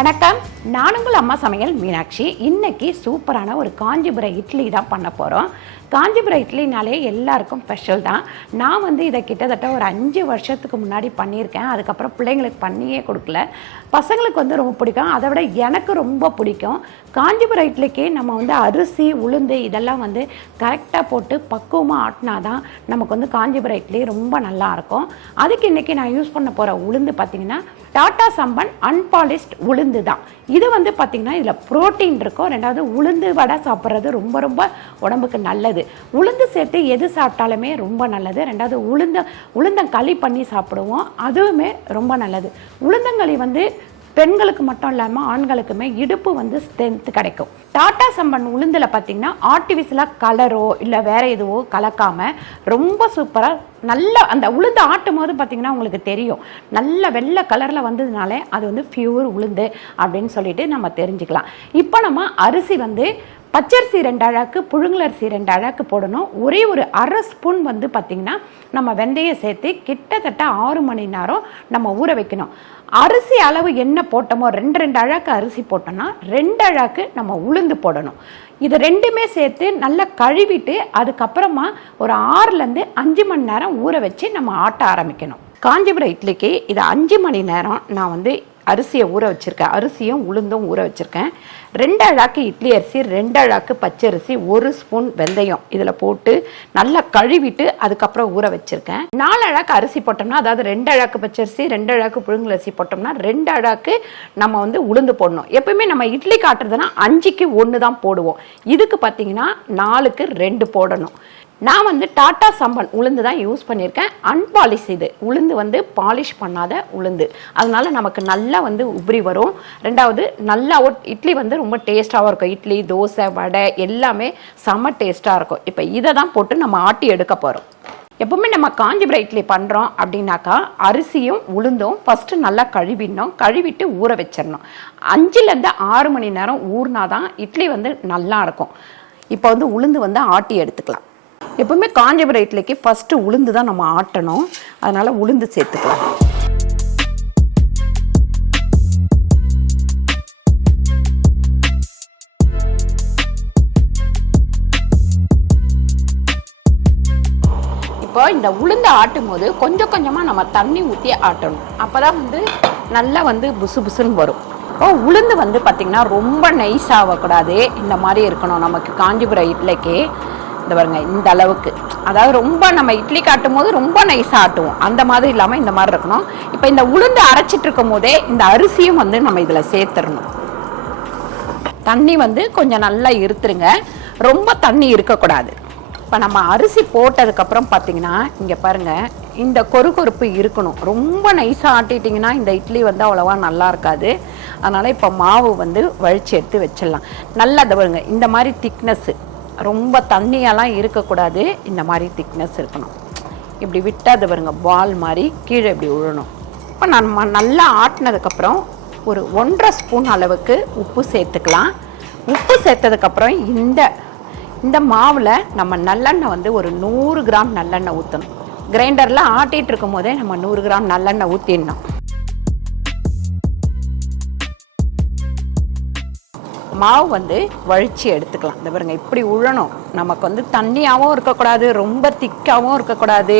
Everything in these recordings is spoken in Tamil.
வணக்கம், நான் உங்கள் அம்மா சமையல் மீனாட்சி. இன்னைக்கு சூப்பரான ஒரு காஞ்சிபுரம் இட்லி தான் பண்ண போகிறோம். காஞ்சிபுரம் இட்லினாலே எல்லாருக்கும் ஸ்பெஷல் தான். நான் இதை கிட்டத்தட்ட ஒரு 5 வருஷத்துக்கு முன்னாடி பண்ணியிருக்கேன். அதுக்கப்புறம் பிள்ளைங்களுக்கு பண்ணியே கொடுக்கல. பசங்களுக்கு ரொம்ப பிடிக்கும். அதை விட எனக்கு ரொம்ப பிடிக்கும். காஞ்சிபுரம் இட்லிக்கு நம்ம அரிசி உளுந்து இதெல்லாம் கரெக்டாக போட்டு பக்குவமாக ஆட்டினா தான் நமக்கு காஞ்சிபுரம் இட்லி ரொம்ப நல்லாயிருக்கும். அதுக்கு இன்றைக்கி நான் யூஸ் பண்ண போகிற உளுந்து பார்த்திங்கன்னா டாட்டா சம்பன் அன்பாலிஷ்ட் உளுந்து தான். இது பார்த்திங்கன்னா இதில் ப்ரோட்டீன் இருக்கும். ரெண்டாவது உளுந்து வடை சாப்பிட்றது ரொம்ப ரொம்ப உடம்புக்கு நல்லது. உளுந்து சேர்த்து எது சாப்பிட்டாலுமே ரொம்ப நல்லது. ரெண்டாவது உளுந்தங்களி பண்ணி சாப்பிடுவோம், அதுவுமே ரொம்ப நல்லது. உளுந்தங்களி பெண்களுக்கு மட்டும் இல்லாமல் ஆண்களுக்குமே இடுப்பு ஸ்ட்ரென்த் கிடைக்கும். டாட்டா சம்பன் உளுந்தில் பார்த்திங்கன்னா ஆர்டிஃபிஷியலாக கலரோ இல்லை வேறு எதுவோ கலக்காமல் ரொம்ப சூப்பராக நல்ல அந்த உளுந்து ஆட்டும் போது பார்த்திங்கன்னா உங்களுக்கு தெரியும், நல்ல வெள்ளை கலரில் வந்ததுனாலே அது பியூர் உளுந்து அப்படின்னு சொல்லிட்டு நம்ம தெரிஞ்சுக்கலாம். இப்போ நம்ம அரிசி பச்சரிசி 2 அழாக்கு, புழுங்கலரிசி 2 அழாக்கு போடணும். ஒரே ஒரு அரை ஸ்பூன் பார்த்திங்கன்னா நம்ம வெந்தயம் சேர்த்து கிட்டத்தட்ட 6 மணி நேரம் நம்ம ஊற வைக்கணும். அரிசி அளவு என்ன போட்டோமோ 2 அழாக்கு அரிசி போட்டோம்னா 2 அழாக்கு நம்ம உளுந்து போடணும். இது ரெண்டுமே சேர்த்து நல்லா கழுவிட்டு அதுக்கப்புறமா ஒரு 6லேருந்து 5 மணி நேரம் ஊற வச்சு நம்ம ஆட்ட ஆரம்பிக்கணும். காஞ்சிபுரம் இட்லிக்கு இது 5 மணி நேரம் நான் அரிசியை ஊற வச்சுருக்கேன். அரிசியும் உளுந்தும் ஊற வச்சுருக்கேன். 2 அழாக்கு இட்லி அரிசி, 2 அழாக்கு பச்சரிசி, 1 ஸ்பூன் வெந்தயம் இதில் போட்டு நல்லா கழுவிட்டு அதுக்கப்புறம் ஊற வச்சுருக்கேன். 4 அழாக்கு அரிசி போட்டோம்னா, அதாவது 2 அழாக்கு பச்சரிசி, 2 அழாக்கு புழுங்கலரிசி போட்டோம்னா 2 அழாக்கு நம்ம உளுந்து போடணும். எப்பவுமே நம்ம இட்லி காட்டுறதுனா 5க்கு 1 தான் போடுவோம். இதுக்கு பார்த்தீங்கன்னா 4க்கு 2 போடணும். நான் டாட்டா சம்பன் உளுந்து தான் யூஸ் பண்ணியிருக்கேன். அன்பாலிஷ் இது உளுந்து பாலிஷ் பண்ணாத உளுந்து, அதனால நமக்கு நல்லா உபரி வரும். ரெண்டாவது நல்லா இட்லி ரொம்ப டேஸ்ட்டாகவும் இருக்கும். இட்லி, தோசை, வடை எல்லாமே செம்ம டேஸ்ட்டாக இருக்கும். இப்போ இதை தான் போட்டு நம்ம ஆட்டி எடுக்க போகிறோம். எப்பவுமே நம்ம காஞ்சிபுரம் இட்லி பண்ணுறோம் அப்படின்னாக்கா அரிசியும் உளுந்தும் ஃபஸ்ட்டு நல்லா கழுவிடணும். கழுவிட்டு ஊற வச்சிடணும். 5லேருந்து 6 மணி நேரம் ஊறினா தான் இட்லி நல்லா இருக்கும். இப்போ உளுந்து ஆட்டி எடுத்துக்கலாம். எப்பவுமே காஞ்சிபுரம் இட்லிக்கு ஃபஸ்ட்டு உளுந்து தான் நம்ம ஆட்டணும். அதனால் உளுந்து சேர்த்துக்கலாம். இப்போ இந்த உளுந்து ஆட்டும் போது கொஞ்சம் கொஞ்சமாக நம்ம தண்ணி ஊற்றி ஆட்டணும். அப்போ தான் நல்லா புசு புசுன்னு வரும். இப்போ உளுந்து பார்த்திங்கன்னா ரொம்ப நைஸ் ஆகக்கூடாது, இந்த மாதிரி இருக்கணும். நமக்கு காஞ்சிபுரம் இட்லிக்கு இந்த பாருங்க இந்த அளவுக்கு, அதாவது ரொம்ப நம்ம இட்லி காட்டும் போது ரொம்ப நைஸாக ஆட்டுவோம், அந்த மாதிரி இல்லாமல் இந்த மாதிரி இருக்கணும். இப்போ இந்த உளுந்து அரைச்சிட்டு இருக்கும் போதே இந்த அரிசியும் நம்ம இதில் சேர்த்துடணும். தண்ணி கொஞ்சம் நல்லா இருத்துருங்க, ரொம்ப தண்ணி இருக்கக்கூடாது. இப்போ நம்ம அரிசி போட்டதுக்கப்புறம் பார்த்தீங்கன்னா இங்கே பாருங்கள் இந்த கொறுப்பு இருக்கணும். ரொம்ப நைஸாக ஆட்டிட்டிங்கன்னா இந்த இட்லி அவ்வளோவா நல்லா இருக்காது. அதனால் இப்போ மாவு வழித்து எடுத்து வச்சிடலாம். நல்லா அதை பாருங்க இந்த மாதிரி திக்னஸ்ஸு, ரொம்ப தண்ணியெல்லாம் இருக்கக்கூடாது, இந்த மாதிரி திக்னஸ் இருக்கணும். இப்படி விட்டால் அது பாருங்க பால் மாதிரி கீழே இப்படி விழணும். இப்போ நம்ம நல்லா ஆட்டினதுக்கப்புறம் ஒரு 1.5 ஸ்பூன் அளவுக்கு உப்பு சேர்த்துக்கலாம். உப்பு சேர்த்ததுக்கப்புறம் இந்த மாவில் நம்ம நல்லெண்ணெய் ஒரு 100 கிராம் நல்லெண்ணெய் ஊற்றணும். கிரைண்டரில் ஆட்டிகிட்டு இருக்கும் போதே நம்ம 100 கிராம் நல்லெண்ணெய் ஊற்றிடணும். மாவு வழித்து எடுத்துக்கலாம். இந்த பாருங்க இப்படி உழணும். நமக்கு தண்ணியாகவும் இருக்கக்கூடாது, ரொம்ப திக்காகவும் இருக்கக்கூடாது.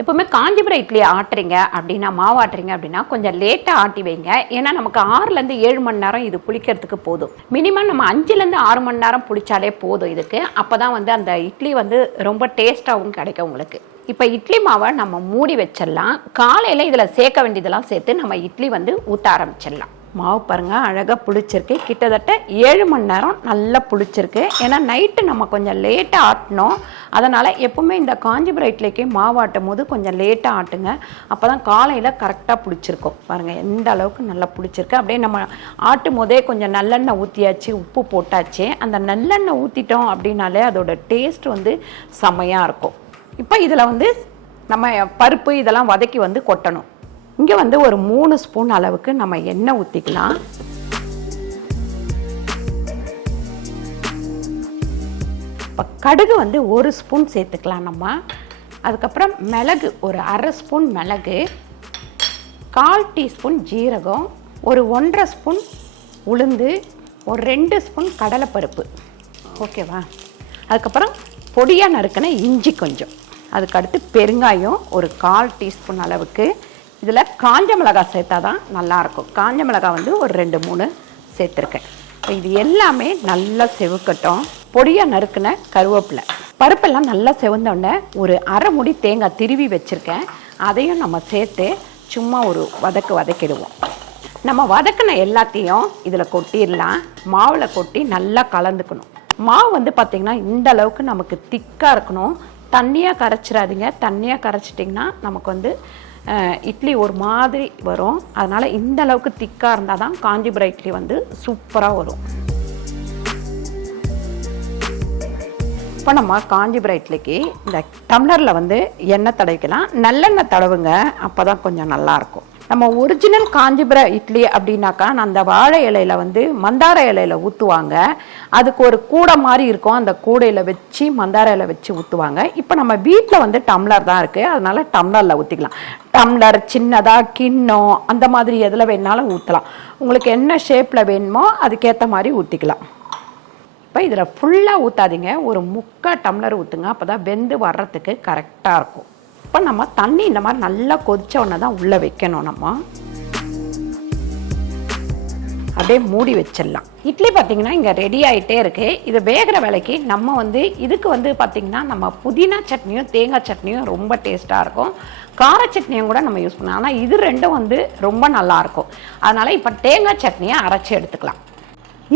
எப்பவுமே காஞ்சிபுரம் இட்லி ஆட்டுறீங்க அப்படின்னா, மாவு ஆட்டுறீங்க அப்படின்னா கொஞ்சம் லேட்டாக ஆட்டி வைங்க. ஏன்னா நமக்கு 6லேருந்து 7 மணி நேரம் இது புளிக்கிறதுக்கு போதும். மினிமம் நம்ம 5லேருந்து 6 மணி நேரம் புளிச்சாலே போதும் இதுக்கு. அப்போ தான் அந்த இட்லி ரொம்ப டேஸ்ட்டாகவும் கிடைக்கும் உங்களுக்கு. இப்போ இட்லி மாவை நம்ம மூடி வச்சிடலாம். காலையில் இதில் சேர்க்க வேண்டியதெல்லாம் சேர்த்து நம்ம இட்லி ஊற்ற ஆரம்பிச்சிடலாம். மாவு பாருங்கள் அழகாக புளிச்சிருக்கு. கிட்டத்தட்ட 7 மணி நேரம் நல்லா புளிச்சிருக்கு. ஏன்னா நைட்டு நம்ம கொஞ்சம் லேட்டாக ஆட்டினோம். அதனால் எப்போவுமே இந்த காஞ்சிபுரம் இட்லிக்கு மாவு ஆட்டும் போது கொஞ்சம் லேட்டாக ஆட்டுங்க. அப்போ தான் காலையில் கரெக்டாக புளிச்சிருக்கும். பாருங்கள் எந்த அளவுக்கு நல்லா புளிச்சிருக்கு. அப்படியே நம்ம ஆட்டும் போதே கொஞ்சம் நல்லெண்ணெய் ஊற்றியாச்சு, உப்பு போட்டாச்சு. அந்த நல்லெண்ணெய் ஊற்றிட்டோம் அப்படின்னாலே அதோட டேஸ்ட் செம்மையாக இருக்கும். இப்போ இதில் நம்ம பருப்பு இதெல்லாம் வதக்கி கொட்டணும். இங்கே ஒரு 3 ஸ்பூன் அளவுக்கு நம்ம எண்ணெய் ஊற்றிக்கலாம். இப்போ கடுகு 1 ஸ்பூன் சேர்த்துக்கலாம் நம்ம. அதுக்கப்புறம் மிளகு ஒரு அரை ஸ்பூன் மிளகு, 1/4 டீஸ்பூன் ஜீரகம், ஒரு 1.5 ஸ்பூன் உளுந்து, ஒரு 2 ஸ்பூன் கடலைப்பருப்பு, ஓகேவா? அதுக்கப்புறம் பொடியாக நறுக்கின இஞ்சி கொஞ்சம், அதுக்கடுத்து பெருங்காயம் ஒரு 1/4 டீஸ்பூன் அளவுக்கு. இதில் காஞ்ச மிளகாய் சேர்த்தா தான் நல்லாயிருக்கும். காஞ்ச மிளகாய் வந்து ஒரு 2-3 சேர்த்துருக்கேன். இப்போ இது எல்லாமே நல்லா செவக்கட்டும். பொடியாக நறுக்கின கருவேப்பிலை, பருப்பெல்லாம் நல்லா செவந்தோடனே ஒரு அரை முடி தேங்காய் திருவி வச்சுருக்கேன், அதையும் நம்ம சேர்த்து சும்மா ஒரு வதக்கிடுவோம். நம்ம வதக்கின எல்லாத்தையும் இதில் கொட்டிடலாம். மாவில் கொட்டி நல்லா கலந்துக்கணும். மாவு வந்து பார்த்திங்கன்னா இந்த அளவுக்கு நமக்கு திக்காக இருக்கணும். தண்ணியாக கரைச்சிடாதீங்க. தண்ணியாக கரைச்சிட்டிங்கன்னா நமக்கு வந்து இட்லி ஒரு மாதிரி வரும். அதனால் இந்த அளவுக்கு திக்காக இருந்தால் தான் காஞ்சிபுரம் இட்லி வந்து சூப்பராக வரும். இப்போ நம்ம காஞ்சிபுரம் இட்லிக்கு இந்த டம்ளரில் வந்து எண்ணெய் தடவிக்கலாம். நல்லெண்ணெய் தடவுங்க, அப்போ தான் கொஞ்சம் நல்லாயிருக்கும். நம்ம ஒரிஜினல் காஞ்சிபுரம் இட்லி அப்படின்னாக்கா அந்த வாழை இலையில் வந்து மந்தார இலையில் ஊற்றுவாங்க. அதுக்கு ஒரு கூடை மாதிரி இருக்கும், அந்த கூடையில் வச்சு மந்தார இலை வச்சு ஊற்றுவாங்க. இப்போ நம்ம வீட்டில் வந்து டம்ளர் தான் இருக்குது, அதனால் டம்ளரில் ஊற்றிக்கலாம். டம்ளர் சின்னதாக கிண்ணம் அந்த மாதிரி எதில் வேணாலும் ஊற்றலாம். உங்களுக்கு என்ன ஷேப்பில் வேணுமோ அதுக்கேற்ற மாதிரி ஊற்றிக்கலாம். இப்போ இதில் ஃபுல்லாக ஊற்றாதீங்க, ஒரு 3/4 டம்ளர் ஊற்றுங்க, அப்போ தான் வெந்து வர்றதுக்கு கரெக்டாக இருக்கும். இப்போ நம்ம தண்ணி இந்த மாதிரி நல்லா கொதிச்ச உடனே தான் உள்ளே வைக்கணும். நம்ம அப்படியே மூடி வச்சிடலாம். இட்லி பார்த்திங்கன்னா இங்கே ரெடி ஆகிட்டே இருக்குது. இது வேகிற வேலைக்கு நம்ம வந்து இதுக்கு வந்து பார்த்திங்கன்னா நம்ம புதினா சட்னியும் தேங்காய் சட்னியும் ரொம்ப டேஸ்ட்டாக இருக்கும். கார சட்னியும் கூட நம்ம யூஸ் பண்ணலாம். ஆனால் இது ரெண்டும் வந்து ரொம்ப நல்லாயிருக்கும். அதனால் இப்போ தேங்காய் சட்னியை அரைச்சி எடுத்துக்கலாம்.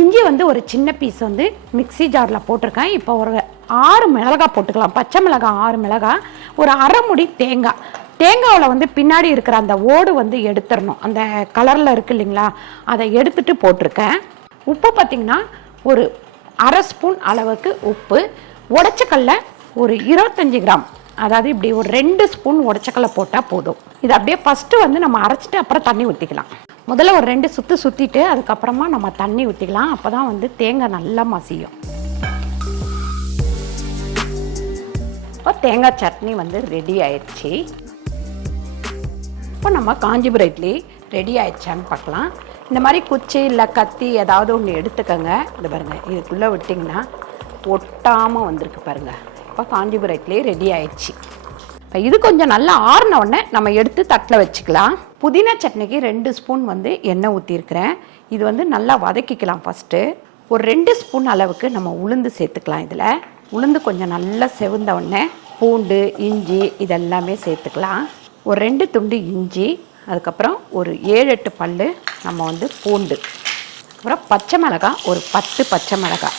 இஞ்சி வந்து ஒரு சின்ன பீஸ் வந்து மிக்சி ஜாரில் போட்டிருக்கேன். இப்போ ஒரு 6 மிளகாய் போட்டுக்கலாம். பச்சை மிளகாய் 6 மிளகாய், ஒரு அரை முடி தேங்காய். தேங்காவில் வந்து பின்னாடி இருக்கிற அந்த ஓடு வந்து எடுத்துடணும், அந்த கலரில் இருக்குது இல்லைங்களா, அதை எடுத்துகிட்டு போட்டிருக்கேன். உப்பு பார்த்திங்கன்னா ஒரு அரை ஸ்பூன் அளவுக்கு உப்பு. உடச்சக்கல்ல ஒரு 25 கிராம், அதாவது இப்படி ஒரு 2 ஸ்பூன் உடச்சக்கல்லை போட்டால் போதும். இது அப்படியே ஃபஸ்ட்டு வந்து நம்ம அரைச்சிட்டு அப்புறம் தண்ணி ஊற்றிக்கலாம். முதல்ல ஒரு 2 சுற்று சுற்றிட்டு அதுக்கப்புறமா நம்ம தண்ணி ஊற்றிக்கலாம். அப்போ தான் வந்து தேங்காய் நல்லா மசியும். இப்போ தேங்காய் சட்னி வந்து ரெடி ஆயிடுச்சு. இப்போ நம்ம காஞ்சிபுரம் இட்லி ரெடி ஆயிடுச்சான்னு பார்க்கலாம். இந்த மாதிரி குச்சி இல்லை கத்தி ஏதாவது ஒன்று எடுத்துக்கோங்க. இது பாருங்கள், இதுக்குள்ளே விட்டிங்கன்னா ஒட்டாமல் வந்திருக்கு பாருங்கள். இப்போ காஞ்சிபுரம் இட்லி ரெடி ஆயிடுச்சு. இப்போ இது கொஞ்சம் நல்லா ஆறின உடனே நம்ம எடுத்து தட்டில் வச்சுக்கலாம். புதினா சட்னிக்கு 2 ஸ்பூன் வந்து எண்ணெய் ஊற்றிருக்கிறேன். இது வந்து நல்லா வதக்கிக்கலாம். ஃபஸ்ட்டு ஒரு 2 ஸ்பூன் அளவுக்கு நம்ம உளுந்து சேர்த்துக்கலாம். இதில் உளுந்து கொஞ்சம் நல்லா செவந்த உடனே பூண்டு, இஞ்சி இதெல்லாமே சேர்த்துக்கலாம். ஒரு 2 துண்டு இஞ்சி, அதுக்கப்புறம் ஒரு 7-8 பல் நம்ம வந்து பூண்டு, அப்புறம் பச்சை மிளகாய் ஒரு 10 பச்சை மிளகாய்,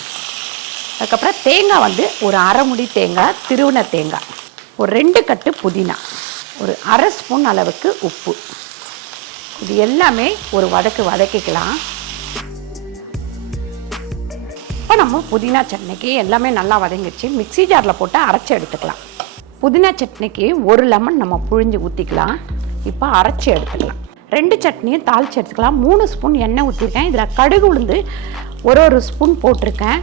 அதுக்கப்புறம் தேங்காய் வந்து ஒரு அரை முடி தேங்காய், திருவுன தேங்காய், ஒரு 2 கட்டு புதினா, ஒரு அரை ஸ்பூன் அளவுக்கு உப்பு. இது எல்லாமே ஒரு வதக்கிக்கலாம். இப்போ நம்ம புதினா சட்னிக்கு எல்லாமே நல்லா வதங்கிடுச்சு. மிக்சி ஜாரில் போட்டு அரைச்சி எடுத்துக்கலாம். புதினா சட்னிக்கு ஒரு லெமன் நம்ம புழிஞ்சு ஊற்றிக்கலாம். இப்போ அரைச்சி எடுத்துக்கலாம். 2 சட்னியும் தாளித்து எடுத்துக்கலாம். 3 ஸ்பூன் எண்ணெய் ஊற்றிருக்கேன். இதில் கடுகு உளுந்து ஒரு ஸ்பூன் போட்டிருக்கேன்.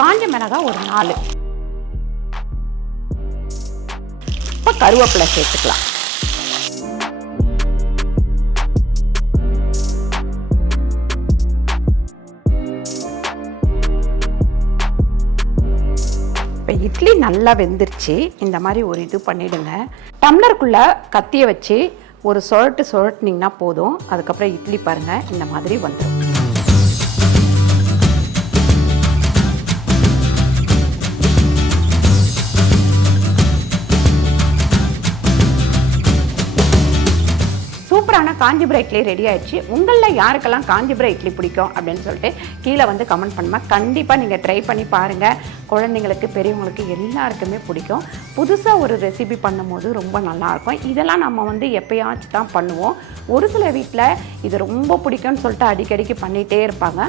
காஞ்ச மிளகாய் ஒரு 4. இப்போ கருவேப்பிலை சேர்த்துக்கலாம். இப்போ இட்லி நல்லா வெந்துருச்சு. இந்த மாதிரி ஒரு இது பண்ணிவிடுங்க. டம்ளருக்குள்ளே கத்தியை வச்சு ஒரு சுழட்டினீங்கன்னா போதும். அதுக்கப்புறம் இட்லி பாருங்கள் இந்த மாதிரி வந்துடும். சூப்பரான காஞ்சிபுரம் இட்லி ரெடி ஆயிடுச்சு. உங்களில் யாருக்கெல்லாம் காஞ்சிபுரம் இட்லி பிடிக்கும் அப்படின்னு சொல்லிட்டு கீழே வந்து கமெண்ட் பண்ணுமா. கண்டிப்பாக நீங்கள் ட்ரை பண்ணி பாருங்கள். குழந்தைங்களுக்கு பெரியவங்களுக்கு எல்லாருக்குமே பிடிக்கும். புதுசாக ஒரு ரெசிபி பண்ணும்போது ரொம்ப நல்லாயிருக்கும். இதெல்லாம் நம்ம வந்து எப்போயாச்சும் தான் பண்ணுவோம். ஒரு சில வீட்டில் இது ரொம்ப பிடிக்கும்னு சொல்லிட்டு அடிக்கடிக்கு பண்ணிகிட்டே இருப்பாங்க.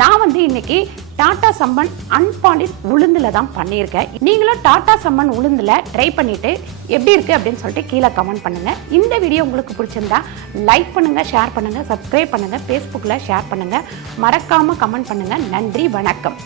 நான் வந்து இன்றைக்கி டாட்டா சம்பன் அன்பாலிஷ்ட் உளுந்தில் தான் பண்ணியிருக்கேன். நீங்களும் டாட்டா சம்பன் உளுந்தில் ட்ரை பண்ணிவிட்டு எப்படி இருக்குது அப்படின்னு சொல்லிட்டு கீழே கமெண்ட் பண்ணுங்கள். இந்த வீடியோ உங்களுக்கு பிடிச்சிருந்தா லைக் பண்ணுங்கள், ஷேர் பண்ணுங்கள், சப்ஸ்கிரைப் பண்ணுங்கள், ஃபேஸ்புக்கில் ஷேர் பண்ணுங்கள், மறக்காமல் கமெண்ட் பண்ணுங்கள். நன்றி, வணக்கம்.